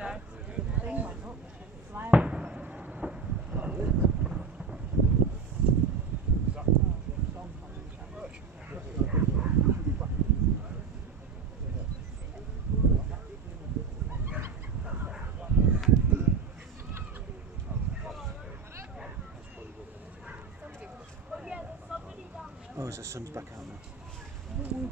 Oh, the sun's back out now. There we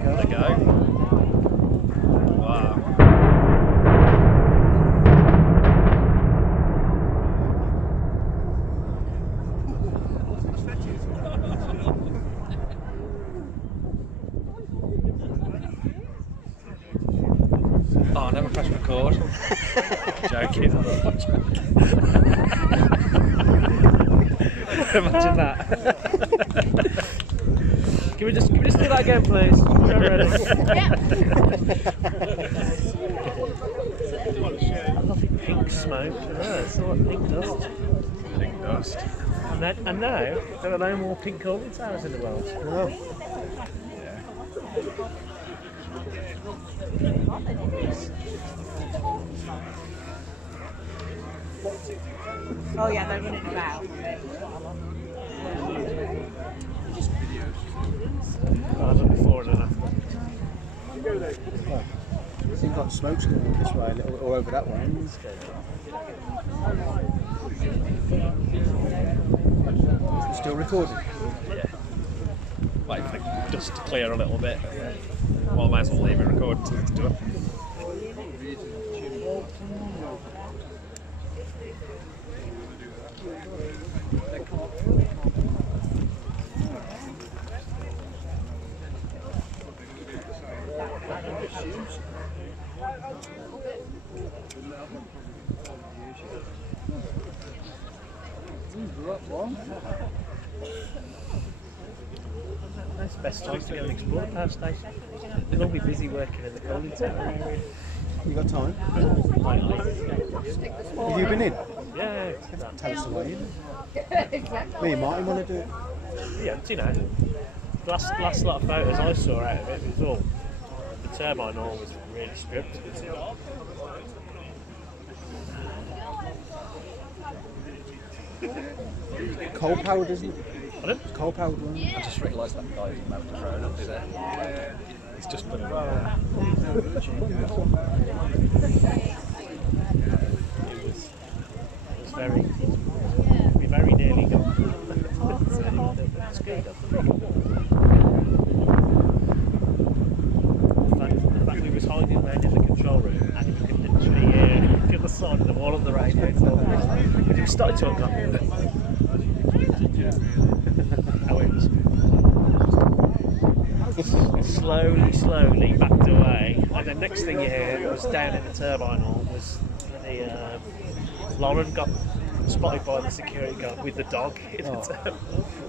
go. There we go. Wow. Oh, I never pressed record. Joking. Imagine that. Can we just do that again, please? We're ready. Lovely pink smoke. It's all like pink dust. Pink dust. And now there are no more pink cooling towers in the world. No. Oh yeah, they're running about. I've done before and after. It seems like smoke's going this way a little, or over that way. Still recording? Yeah. Wait for the dust to clear a little bit. Well, I might as well leave it recording until it's done. That's the best time to go and explore the power station. We'll all be busy working in the cooling tower. You got time? Have you been in? Yeah. Tell us the way in. Me and Martin want to do it. Yeah, you know, last lot of photos I saw out of it was all the turbine hall was really stripped. Coal powered, isn't it? Pardon? Coal powered one. I just realised that guy isn't able to throw it up, is there? He's just put it It was very, we very nearly got skied up. The fact we was hiding around in the control room and you could literally hear the other side of the wall of the radio. We started to unlock it. How it was slowly backed away, and the next thing you heard was down in the turbine hall was the Lauren got spotted by the security guard with the dog in the turbine.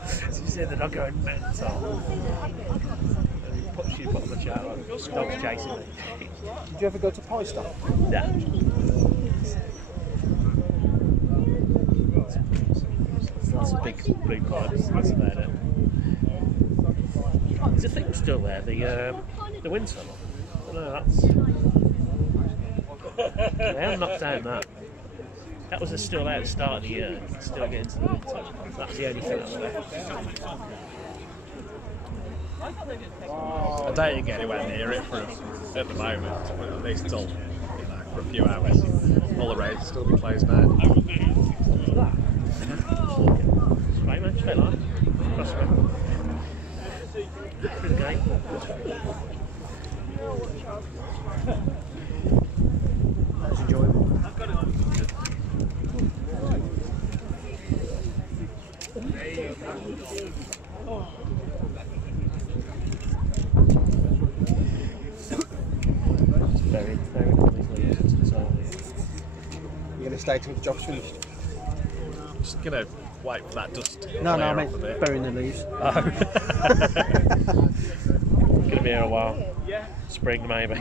So you see the dog going mental. She put on the chat, like, dog's chasing me. Did you ever go to Pie Stop? Yeah. That's a big blue pipe. That's about it. Is the thing still there? The wind tunnel? No, that's. They haven't knocked down that. That was still out at the start of the year. You can still get into the wind tunnel. That's the only thing that's left. I doubt you can get anywhere near it at the moment, but at least till, for a few hours. All the roads will still be closed now. Straight man, straight line. Cross the road. Through the gate. That's enjoyable. Very, very lovely leaves as well. You're going to stay till the job's finished? Just gonna wait for that dust to No, clear I off meant a bit. burying the leaves. Oh. Gonna be here a while. Spring maybe.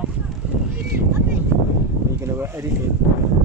Are you going to edit it?